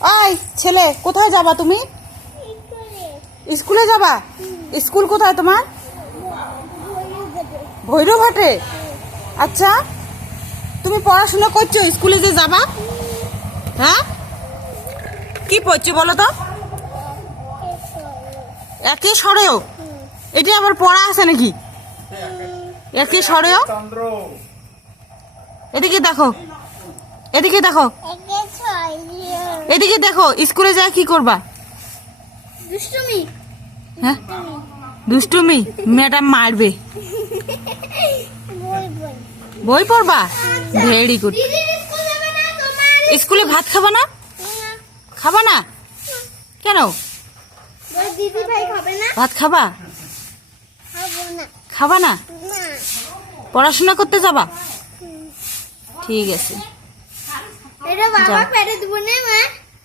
ওই ছেলে, কোথায় যাবা তুমি? স্কুলে যাবা? স্কুল কোথায় তোমার? ভৈরবহাটে। আচ্ছা, তুমি পড়াশোনা করছো, স্কুলে যে যাবা? হ্যাঁ, কি পড়ছো বলো তো? একে সরেও? এটি আবার পড়া আছে নাকি? একে সরেও? এদিকে দেখো, এদিকে দেখো, এদিকে দেখো, স্কুলে যায় কি করবা? দুষ্টুমি। হ্যাঁ, দুষ্টুমি। ম্যাডাম মারবে। বই পড়বা? Very good. স্কুলে ভাত খাবা না? খাবা না কেন? দিদি ভাই খাবে না? ভাত খাবা? খাবা না? পড়াশোনা করতে যাবা? ঠিক আছে। এটা বাবা পেরে দিব না মা।